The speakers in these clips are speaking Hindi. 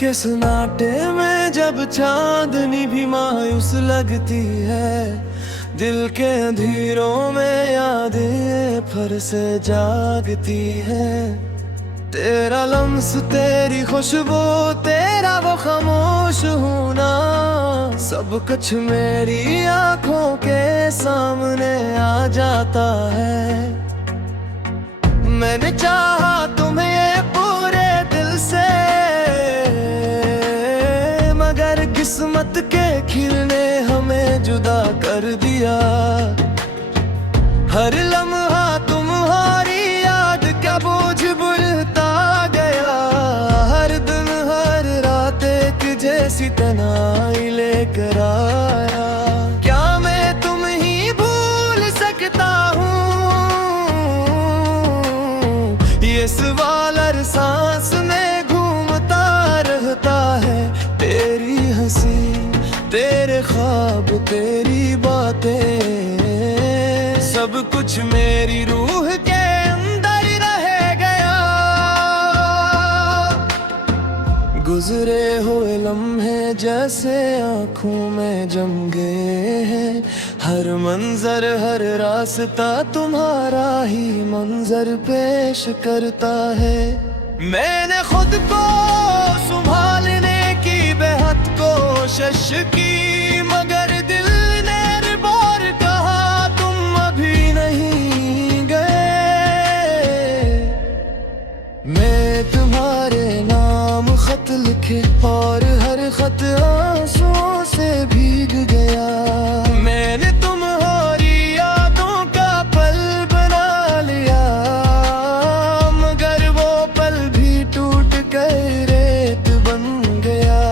के सन्नाटे में जब चांदनी भी मायूस लगती है, दिल के अंधेरों में यादें फिर से जागती है। तेरा लम्स, तेरी खुशबू, तेरा वो खामोश होना, सब कुछ मेरी आंखों के सामने आ जाता है। मैंने चाहा तुम्हें पूरे दिल से, मगर किस्मत के खिलने हमें जुदा कर दिया। हर लम्हा तुम्हारी याद क्या बोझ बुलता गया, हर दिन हर रात एक जैसी तन्हाई लेकर आया। क्या मैं तुम ही भूल सकता हूँ, ये सवाल हर सांस में घूमता रहता है। तेरी हंसी, तेरे ख्वाब, तेरी बातें, सब कुछ मेरी रूह के अंदर रह गया। गुजरे हुए लम्हे जैसे आंखों में जम गए हैं, हर मंजर हर रास्ता तुम्हारा ही मंजर पेश करता है। मैंने खुद को संभालने की बेहद कोशिश की, मगर दिल ने बार कहा तुम अभी नहीं गए। मैं तुम्हारे नाम खत लिखे और हर खत आंसुओं से भीग गया। मैंने तुम्हारी यादों का पल बना लिया, मगर वो पल भी टूट कर रेत बन गया।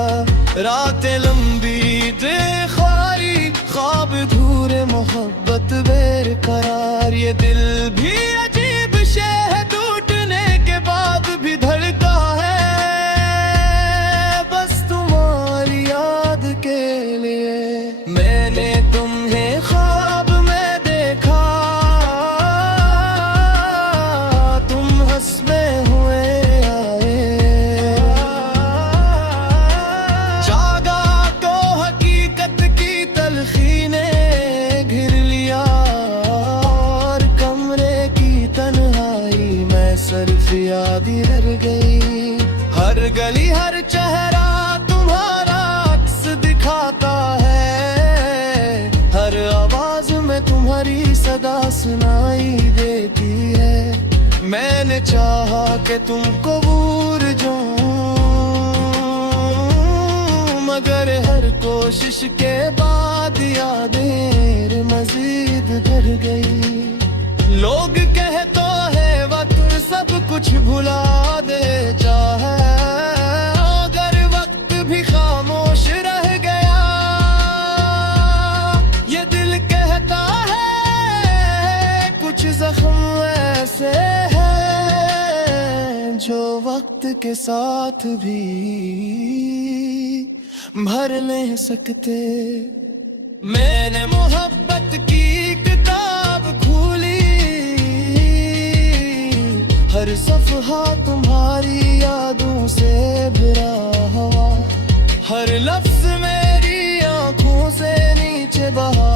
रातें लंबी बेख्वारी, ख्वाब धूरे, मोहब्बत बेकरार, ये दिल भी अजीब शे है, टूटने के बाद भी धड़का है, बस तुम्हारी याद के लिए। मैंने तुम्हें ख्वाब में देखा, तुम हंसते हुए आए। जागा तो हकीकत की तलखी ने घिर लिया, और कमरे की तन्हाई में सिर्फ याद ही रह गई। हर गली हर चेहरा तुम्हारा अक्स दिखाता है, हर आवाज में तुम्हारी सदा सुनाई देती है। मैंने चाहा कि तुमको भूल जाऊं, मगर हर कोशिश के बाद यादें मजीद बढ़ गई। लोग कहते हैं वक्त सब कुछ भुला देता है, अगर वक्त भी खामोश रह गया। ये दिल कहता है कुछ जख्म ऐसे हैं जो वक्त के साथ भी भर नहीं सकते। मैंने मोहब्बत की किताब खोली, हर सफ़हा तुम्हारी यादों से भरा हुआ, हर लफ्ज मेरी आंखों से नीचे बहा,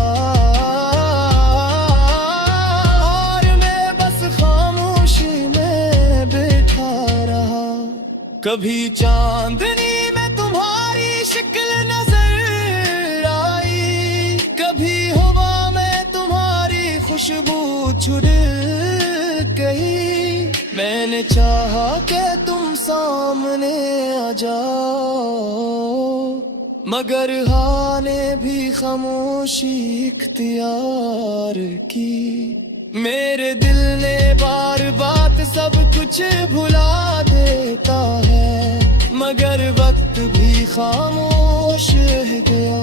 और मैं बस खामोशी में बैठा रहा। कभी चांदनी में तुम्हारी शक्ल नजर आई, कभी हवा में तुम्हारी खुशबू छुड़ गई। मैंने चाहा कि तुम सामने आ जाओ, मगर हाँ ने भी खामोशी इख्तियार की। मेरे दिल ने बार बात सब कुछ भुला देता है, मगर वक्त भी खामोश रह गया।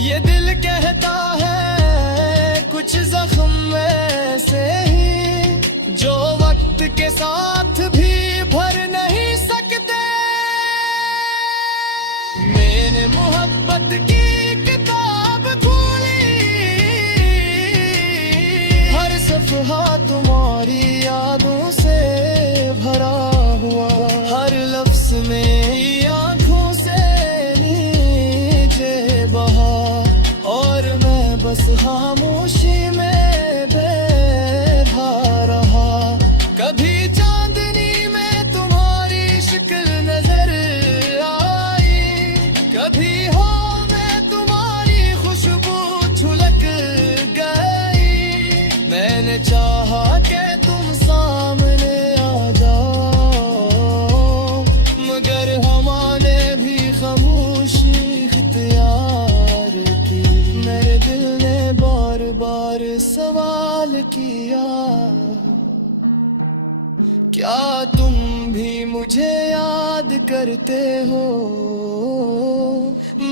ये दिल कहता है कुछ जख्म ऐसे ही जो वक्त के साथ भी भर नहीं सकते। मैंने मोहब्बत की किताब खोली, हर सफ़हा तुम्हारी यादों से भरा हुआ, किया। क्या तुम भी मुझे याद करते हो?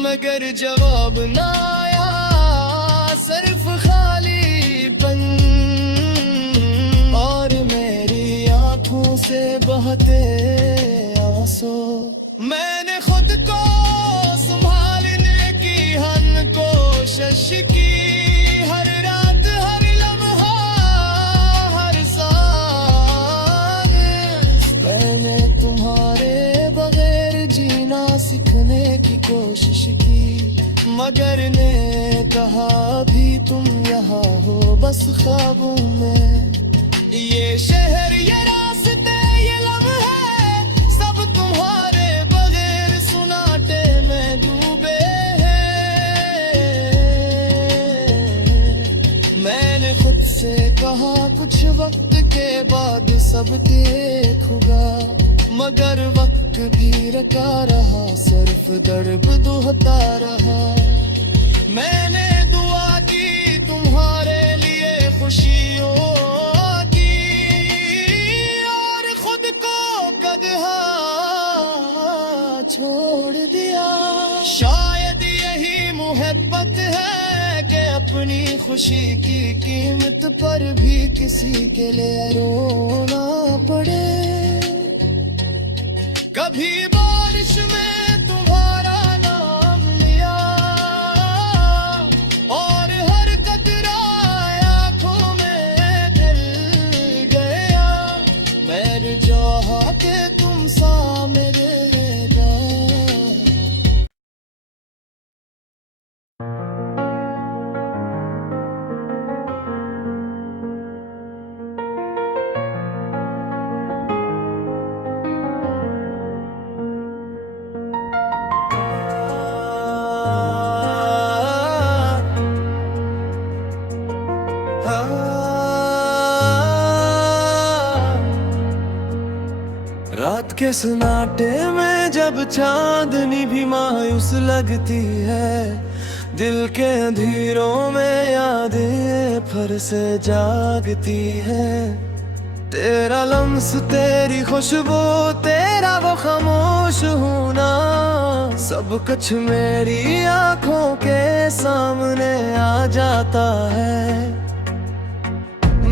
मगर जवाब ना आया, सिर्फ खालीपन और मेरी आंखों से बहते आंसू। मैंने खुद को संभालने की हन कोशिश की, हर रात हर लम्हा हर सांस। मैंने तुम्हारे बगैर जीना सीखने की कोशिश की, मगर ने कहा भी तुम यहाँ हो बस ख्वाबों में। ये शहर ये रास्ते ये लम्हे सब तुम्हारे बगैर सुनाटे में डूबे हैं। मैंने खुद से कहा कुछ वक्त के बाद सब देखूंगा, मगर वक्त भी रखा रहा, सिर्फ दर्द दुहता रहा। मैंने दुआ की तुम्हारे लिए खुशियों की, और खुद को कदहा छोड़ दिया। शायद यही मोहब्बत है कि अपनी खुशी की कीमत पर भी किसी के लिए रोना पड़े। कभी बारिश में तुम्हारा नाम लिया, और हर कतरा आँखों में ढल गया। मैं चाहा के तुम सामने रहेगा। रात के सन्नाटे में जब चांदनी भी मायूस लगती है, दिल के अंधेरों में यादें फिर से जागती है। तेरा लम्स तेरी खुशबू तेरा वो खामोश होना, सब कुछ मेरी आंखों के सामने आ जाता है।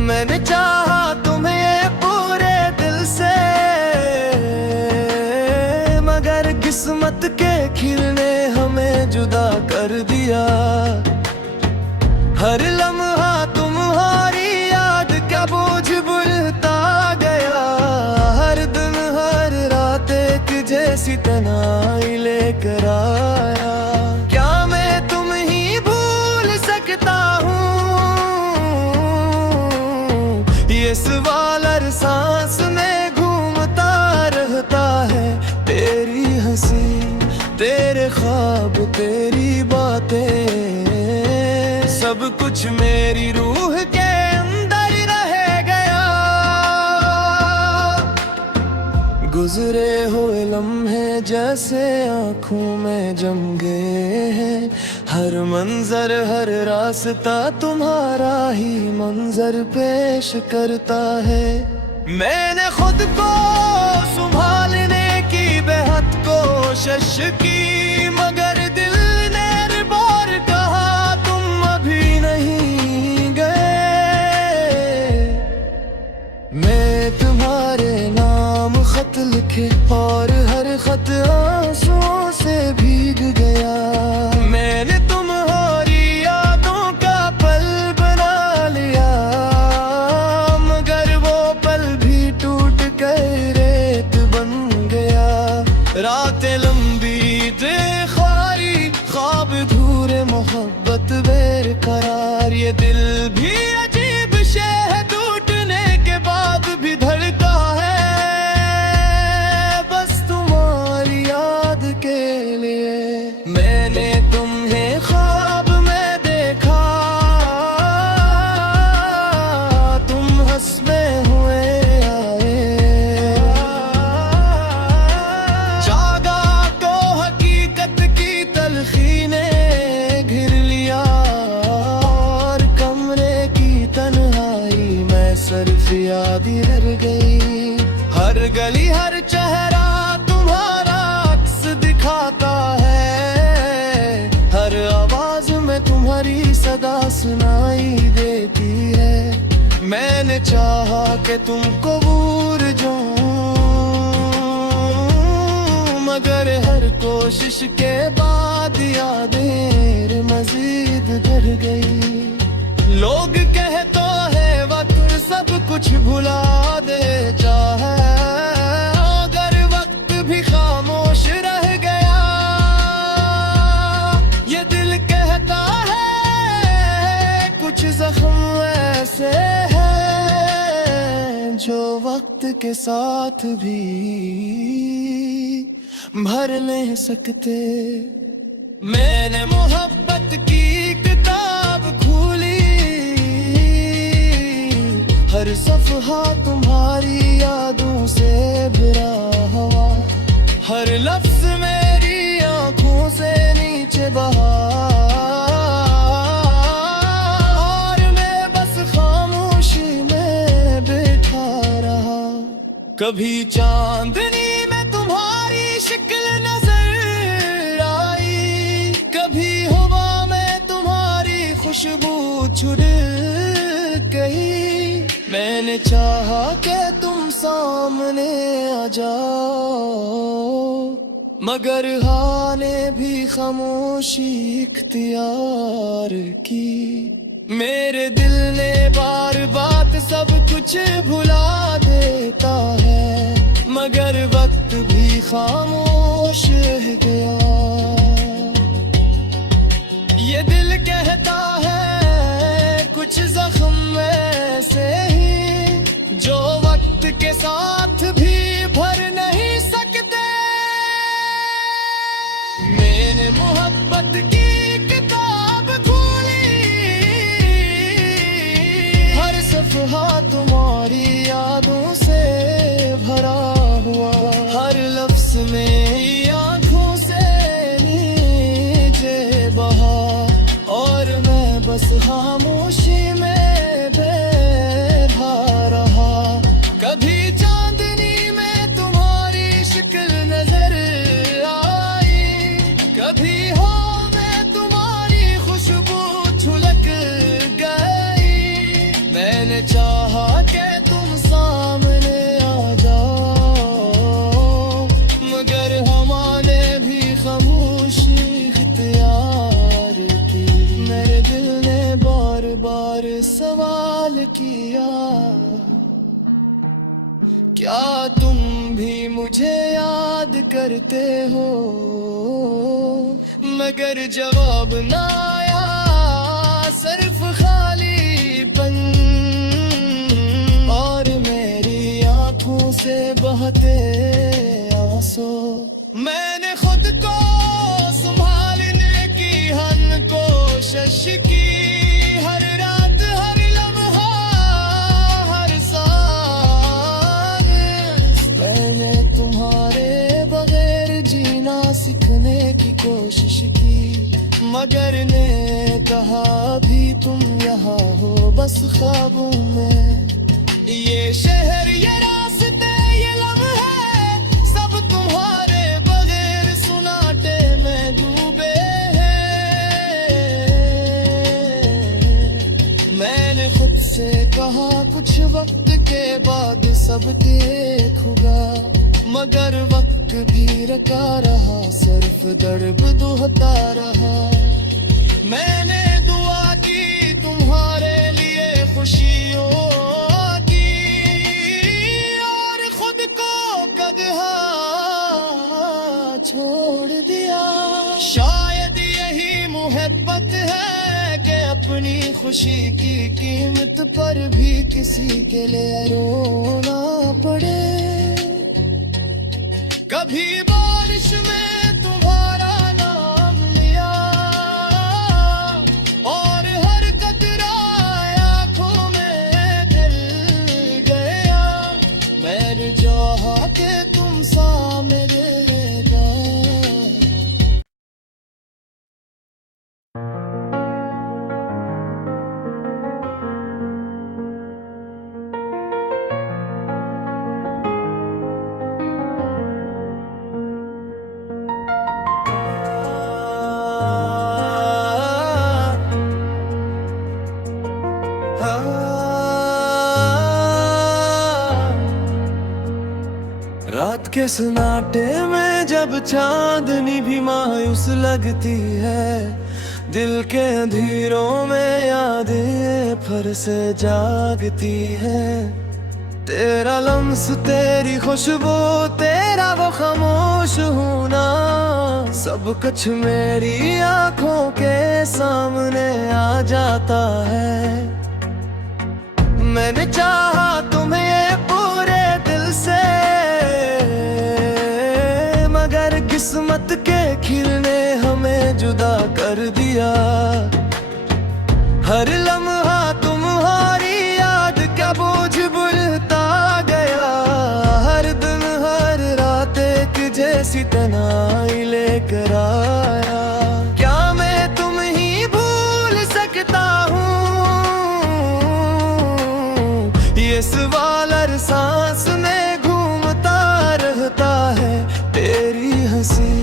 मैंने चाहा तुम्हें पूरे दिल से, मगर किस्मत के खिलने हमें जुदा कर दिया। हर लम्हा तुम्हारी याद का बोझ बुलता गया, हर दिन हर रात एक जैसी तन्हाई लेकर आया। क्या मैं तुम ही भूल सकता हूँ? ये सवाल हर सांस में घूमता रहता है। तेरी हंसी तेरे ख्वाब तेरी बातें, सब कुछ मेरी रूह के अंदर रह गया। गुजरे हुए लम्हे जैसे आँखों में जम गए हैं, हर मंजर हर रास्ता तुम्हारा ही मंजर पेश करता है। मैंने खुद को संभालने की बेहद कोशिश की, मगर दिल ने बार कहा तुम अभी नहीं गए। मैं तुम्हारे नाम खत लिखे और हर खत आंसुओं से भीग गया। मैंने तुम्हारी यादों का पल बना लिया, मगर वो पल भी टूट कर रेत बन गया। रातें लंबी देखारी ख्वाब धूरे मोहब्बत बेकरार, ये दिल भी अजीब शे है टूटने के बाद भी धड़का है, बस तुम्हारी याद के लिए। मैंने तुम्हें ख्वाब में देखा, तुम हंसते हुए आए। जागा तो हकीकत की तलखी ने घिर लिया, और कमरे की तन्हाई हर याद रह गई। हर गली हर चेहरा तुम्हारा अक्स दिखाता है, हर आवाज में तुम्हारी सदा सुनाई देती है। मैंने चाहा कि तुमको भूल जाऊं, मगर हर कोशिश के बाद यादें मजीद बढ़ गई। लोग कहते हैं वक्त सब कुछ भुला देता है, अगर वक्त भी खामोश रह गया। ये दिल कहता है कुछ जख्म ऐसे हैं जो वक्त के साथ भी भर नहीं सकते। मैंने मोहब्बत की किताब खोली, हर सफ़हा तुम्हारी यादों से भरा हुआ। हर लफ्ज मेरी आंखों से नीचे बहा, और मैं बस खामोशी में बैठा रहा। कभी चांदनी में तुम्हारी शक्ल नजर आई, कभी हवा में तुम्हारी खुशबू छुड़ गई। मैंने चाहा कि तुम सामने आ जाओ, मगर हाँ ने भी खामोशी इख्तियार की। मेरे दिल ने बार बात सब कुछ भुला देता है, मगर वक्त भी खामोश रह गया। ये दिल कहता है कुछ जख्म ऐसे ही जो वक्त के साथ भी भर नहीं सकते। मैंने मोहब्बत की किताब खोली, हर सफ़हा तुम्हारी यादों से भरा हुआ। हर लफ्ज में आंखों से नीचे बहा, और मैं बस खामोशी में बैठा रहा। कभी चांदनी में तुम्हारी शक्ल नजर आई, कभी हो में तुम्हारी खुशबू छुलक गई। मैंने चाहा कि तुम सामने आ जाओ, मगर हमारे भी खामोशी इख्तियार की। मेरे दिल ने बार बार सवाल किया, क्या तुम भी मुझे याद करते हो, मगर जवाब ना आया, सिर्फ खालीपन। और मेरी आंखों से बहते आंसू। मैंने खुद को संभालने की हन कोशिश की, हर रात हर लम्हा हर सांस। मैंने तुम्हारे बगैर जीना सीखने की कोशिश की, मगर ने कहा भी तुम यहाँ हो बस ख्वाबों में। ये शहर ये रास्ते ये लम्हे सब तुम्हारे बगैर सुनाटे में डूबे हैं। मैंने खुद से कहा कुछ वक्त के बाद सब देखूंगा, मगर वक्त भी रखा रहा, सिर्फ दर्द दुहता रहा। मैंने दुआ की तुम्हारे लिए खुशियों की, और खुद को कदहा छोड़ दिया। शायद यही मोहब्बत है कि अपनी खुशी की कीमत पर भी किसी के लिए रोना पड़े। कभी बारिश में तुम्हारा नाम लिया, और हर कतरा आंखों में ढल गया। मैं चाहा कि तुम सामने रहेगा। के सन्नाटे में जब चांदनी भी मायूस लगती है, दिल के अंधेरों में यादें फिर से जागती है। तेरा लम्स, तेरी खुशबू, तेरा वो खामोश होना, सब कुछ मेरी आंखों के सामने आ जाता है। मैंने चाहा तुम्हें पूरे दिल से, मगर किस्मत के खिलने हमें जुदा कर दिया। हर लम्हा तुम्हारी याद का बोझ बुलता गया, हर दिन हर रात एक जैसी तन्हाई लेकर आया। क्या मैं तुम ही भूल सकता हूँ, ये सवाल हर सांस में घूमता रहता है। तेरी हंसी,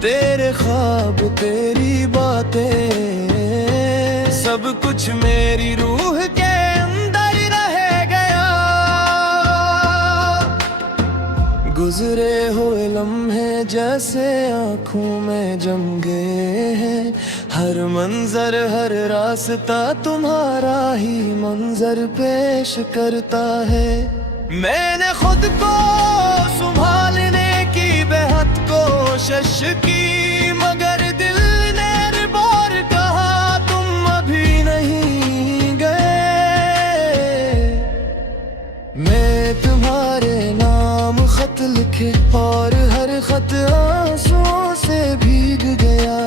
तेरे ख्वाब, तेरी बातें, सब कुछ मेरी रूह के अंदर रह गया। गुजरे हुए लम्हे जैसे आंखों में जम गए हैं, हर मंजर हर रास्ता तुम्हारा ही मंजर पेश करता है। मैंने खुद को संभालने की बेहद कोशिश की, मगर दिल ने रिबोर कहा तुम अभी नहीं गए। मैं तुम्हारे नाम खत लिखे और हर खत आंसुओं से भीग गया।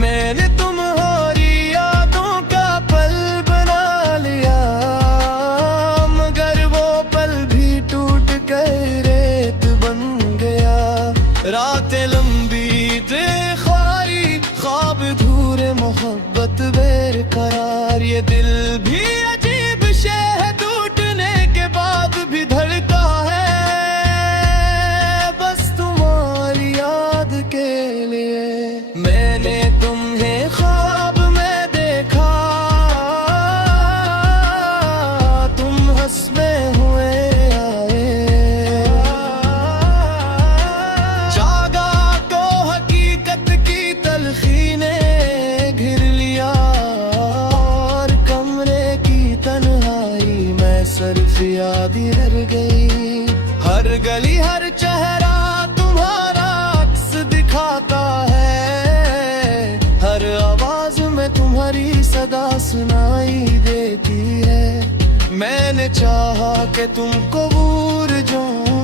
मैंने तुम्हारी यादों का पल बना लिया, मगर वो पल भी टूट कर रेत बन गया। रातें लंबी थे ख्वारी, ख्वाब धूरे, मोहब्बत बेकरार। ये दिल भी अजीब शे है, टूटने के बाद भी धड़का है, बस तुम्हारी याद के लिए। मैंने तुम्हें ख्वाब में देखा, तुम हंसते हुए आए। जागा तो हकीकत की तलखी ने घिर लिया, और कमरे की तन्हाई में सिर्फ याद रह गई। हर गली हर चेहरा तुम्हारा अक्स दिखाता है, हर आवाज में तुम्हारी सदा सुनाई देती है। मैंने चाहा कि तुमको भूल जाऊं,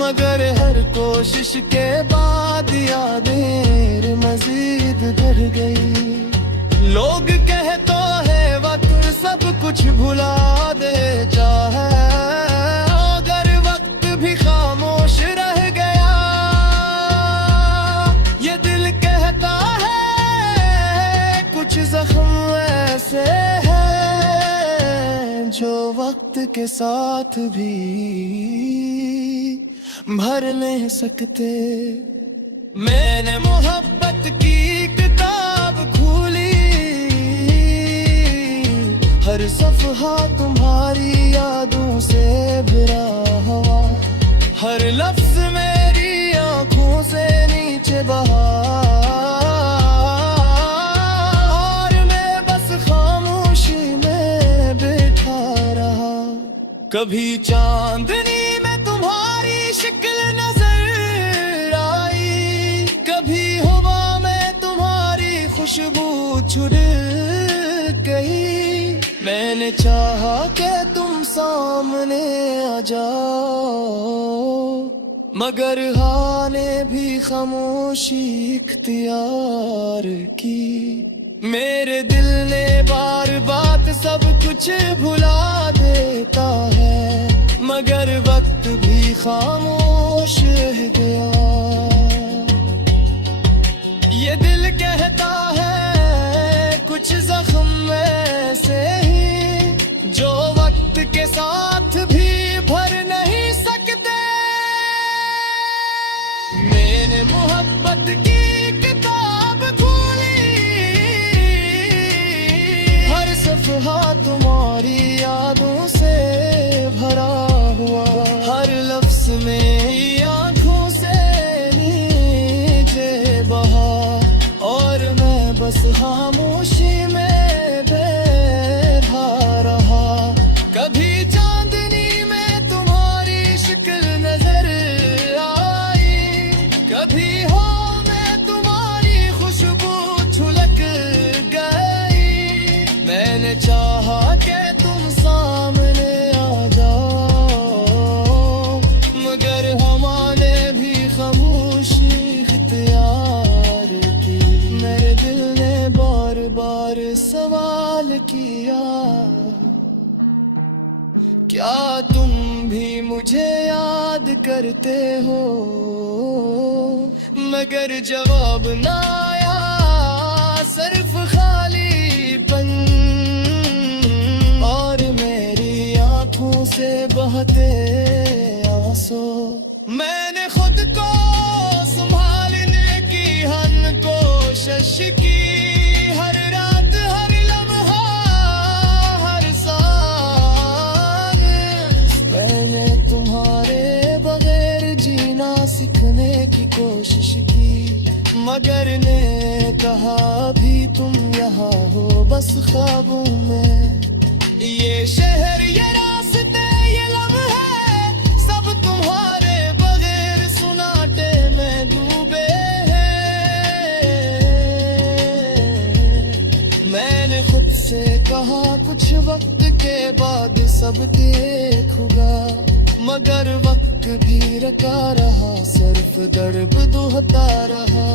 मगर हर कोशिश के बाद यादें मजीद बढ़ गई। लोग कहते हैं वक्त सब कुछ भुला देता है, अगर वक्त भी खामोश रह गया। ये दिल कहता है कुछ जख्म ऐसे हैं जो वक्त के साथ भी भर नहीं सकते। मैंने मोहब्बत की किताब खोली, हर सफ़हा तुम्हारी यादों से भरा हुआ, हर लफ्ज मेरी आंखों से नीचे बहा, और मैं बस खामोशी में बैठा रहा। कभी चांदनी में तुम्हारी शक्ल नजर आई, कभी हवा में तुम्हारी खुशबू छुड़ गई। मैंने चाहा कि तुम सामने आ जाओ, मगर हाँ ने भी खामोशी इख्तियार की। मेरे दिल ने बार बात सब कुछ भुला देता है, मगर वक्त भी खामोश रह गया। ये दिल कहता है कुछ जख्म ऐसे ही जो वक्त के साथ भी भर नहीं सकते। मैंने मोहब्बत की किताब खोली, हर सफ़हा तुम्हारी यादों से भरा हुआ। खामोशी में बैठा रहा। कभी चांदनी में तुम्हारी शक्ल नजर आई, कभी हो मैं तुम्हारी खुशबू छुलक गई। मैंने चाहा कि तुम सामने आ जाओ, मगर हमारे भी खामोशी इख्तियार की। मेरे दिल ने बार बार सवाल किया, क्या तुम भी मुझे याद करते हो? मगर जवाब ना आया, सिर्फ खालीपन और मेरी आंखों से बहते आंसू। मैंने खुद को संभालने की हन कोशिश की, हर रात हर लम्हा हर सांस। मैंने तुम्हारे बगैर जीना सीखने की कोशिश की, मगर ने कहा भी तुम यहाँ हो बस ख्वाबों में। ये शहर ये रास्ते ये लम्हे सब तुम्हारे बगैर सुनाटे में डूबे हैं। मैंने खुद से कहा कुछ वक्त के बाद सब देखूंगा, मगर वक्त भी रखा रहा, सिर्फ दर्द दुहता रहा।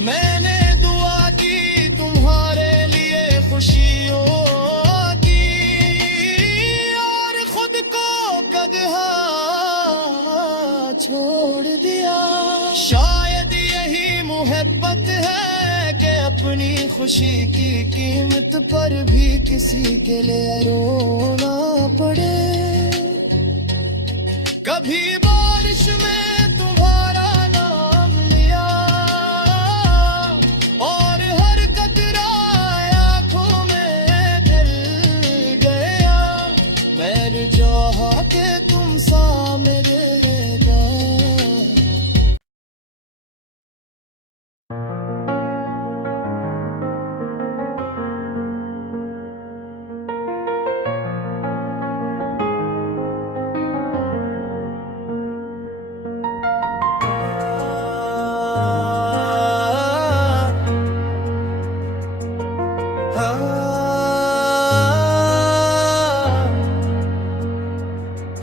मैंने दुआ की तुम्हारे लिए खुशियों की, और खुद को कदहा छोड़ दिया। शायद यही मोहब्बत है कि अपनी खुशी की कीमत पर भी किसी के लिए रोना पड़े। कभी बारिश में तुम्हारा नाम लिया, और हर कतरा आंखों में ढल गया। मैंने चाहा कि तुम सामने रहेगा।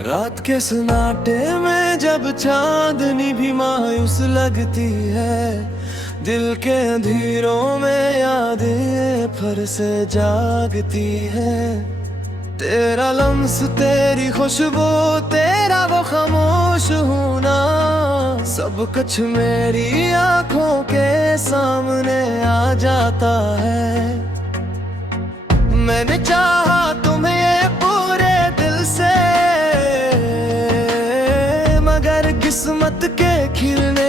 रात के सन्नाटे में जब चांदनी भी मायूस लगती है, दिल के अंधेरों में यादें फिर से जागती है। तेरा लम्स तेरी खुशबू तेरा वो खामोश होना, सब कुछ मेरी आंखों के सामने आ जाता है। मैंने चाहा तुम्हें पूरे दिल से, मगर किस्मत के खिलने